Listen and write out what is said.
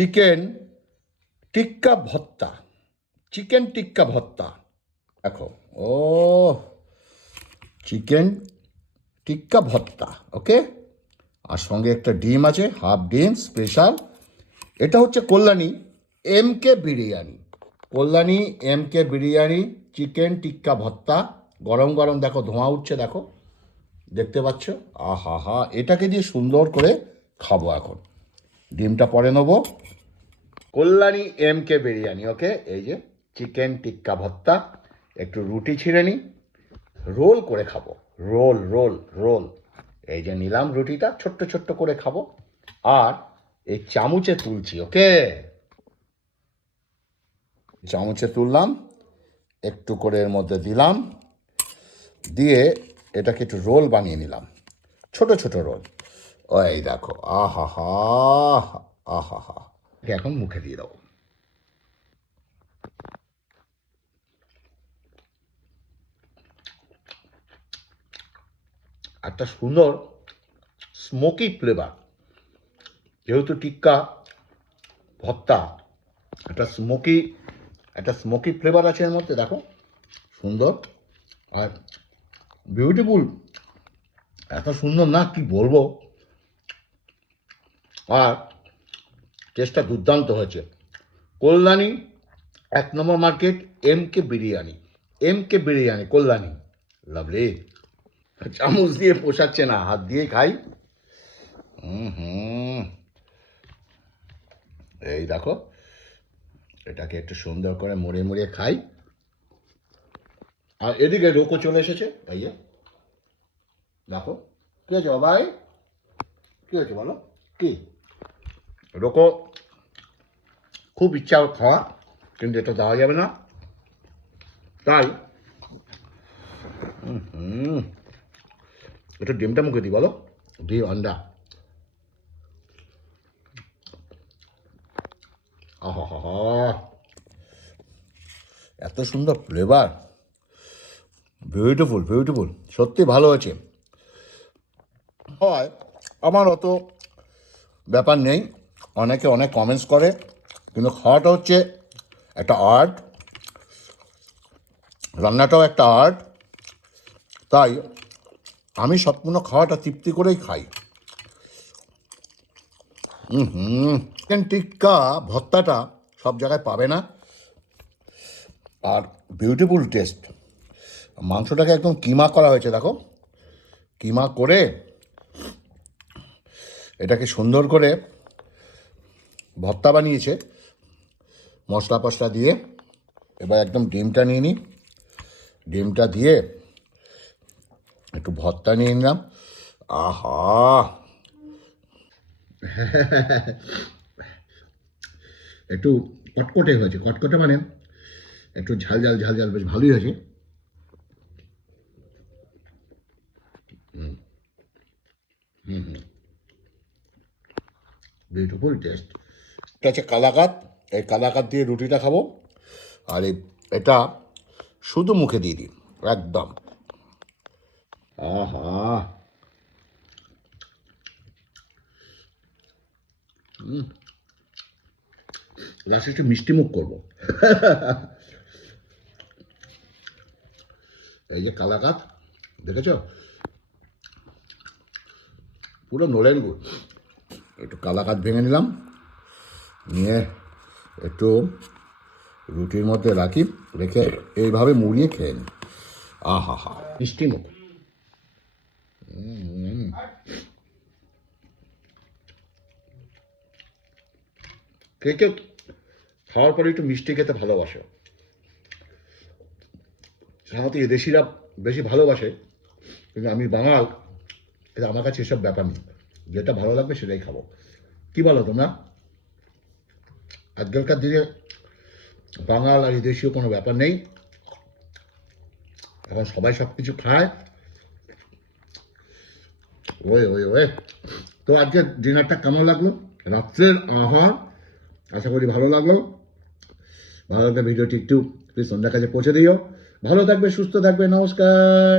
Chicken টিক্কা ভর্তা। Chicken টিক্কা ভর্তা দেখো। ও চিকেন টিক্কা ভর্তা, ওকে। আর সঙ্গে একটা ডিম আছে, হাফ ডিম স্পেশাল। এটা হচ্ছে কল্যাণী এমকে বিরিয়ানি। কল্যাণী এমকে বিরিয়ানি চিকেন টিক্কা ভর্তা। গরম গরম দেখো, ধোঁয়া উঠছে দেখো, দেখতে পাচ্ছ? আহা হা, এটাকে দিয়ে সুন্দর করে খাবো এখন। ডিমটা পরে নেবো। কল্যাণী এমকে বিরিয়ানি, ওকে। এই যে চিকেন টিক্কা ভর্তা, একটু রুটি ছিঁড়ে নিই, রোল করে খাবো। Roll roll roll. এই যে নিলাম রুটিটা, ছোট্ট ছোট্ট করে খাবো। আর এই চামচে তুলছি, ওকে। চামচে তুললাম, একটু করে এর মধ্যে দিলাম, দিয়ে এটাকে একটু রোল বানিয়ে নিলাম, ছোট ছোট রোল। ওই দেখো, আহা হা, আহা হা। এখন মুখে দিয়ে দেবো। একটা সুন্দর স্মোকি ফ্লেভার, যেহেতু টিক্কা ভর্তা, একটা স্মোকি ফ্লেভার আছে এর মধ্যে দেখো, সুন্দর আর বিউটিফুল। এত সুন্দর না কি বলবো। আর টেস্টটা দুর্দান্ত হয়েছে। কল্যাণী 1 নম্বর মার্কেট, এমকে বিরিয়ানি। এমকে বিরিয়ানি কল্যাণী, লাভলি। চামচ দিয়ে পোষাচ্ছে না, হাত দিয়ে খাই। হুম, এই দেখো, এটাকে একটু সুন্দর করে মুড়ে মুড়ে খাই। আর এদিকে রোকো চলে এসেছে, এই যে দেখো। কি হয়েছে বাবাই, কি হয়েছে বলো? কি? রোকো খুব ইচ্ছা ওর খাওয়া, কিন্তু এটা দেওয়া যাবে না, তাই একটু ডিমটা মুখে দিই, বলো। ডিম আন্ডা, আহা হা হা, এত সুন্দর ফ্লেভার, বিউটিফুল বিউটিফুল, সত্যি ভালো হয়েছে। হয় আমার অত ব্যাপার নেই, অনেকে অনেক কমেন্টস করে, কিন্তু খাওয়াটা হচ্ছে একটা আর্ট, রান্নাটাও একটা আর্ট। তাই আমি সম্পূর্ণ খাওয়াটা তৃপ্তি করেই খাই। চিকেন টিক্কা ভর্তাটা সব জায়গায় পাবে না, আর বিউটিফুল টেস্ট। মাংসটাকে একদম কিমা করা হয়েছে দেখো, কিমা করে এটাকে সুন্দর করে ভর্তা বানিয়েছে মশলা ফসলা দিয়ে। এবার একদম ডিমটা নিয়ে নিই, ডিমটা দিয়ে একটু ভর্তা নিয়ে নিলাম। আহা, একটু কটকটে হয়েছে, কটকটে মানে একটু ঝাল ঝাল ঝাল ঝাল, বেশ ভালোই হয়েছে। Beautiful test. এটা হচ্ছে কালাকাত, এই কালাকাত দিয়ে রুটিটা খাবো। আর এটা শুধু মুখে দিয়ে দিই একদম। আহা, লাস্টে একটু মিষ্টি মুখ করবো। এই যে কালাকাত, দেখেছ, পুরো নলেন গুড়। একটু কালাকাত ভেঙে নিলাম, নিয়ে একটু রুটির মধ্যে রাখি, রেখে এইভাবে মুড়িয়ে খেয়ে নিই। আহা হা, মিষ্টি মুখ। কে কে খাওয়ার পরে একটু মিষ্টি খেতে ভালোবাসে, সাধারণত এদেশিরা বেশি ভালোবাসে, কিন্তু আমি বাঙাল, এটা আমার কাছে এসব ব্যাপার নেই, যেটা ভালো লাগবে সেটাই খাবো। কি বলো তোমরা? আজকালকার দিনে বাঙাল আর এদেশীয় কোনো ব্যাপার নেই, এখন সবাই সব কিছু খায়। ওই ওই ওই, তো আজকের ডিনারটা কেমন লাগলো, রাত্রের আহার, আশা করি ভালো লাগলো। ভালো লাগলে ভিডিওটি একটু প্লিজ সন্ধ্যার কাছে পৌঁছে দিও। ভালো থাকবে, সুস্থ থাকবে, নমস্কার।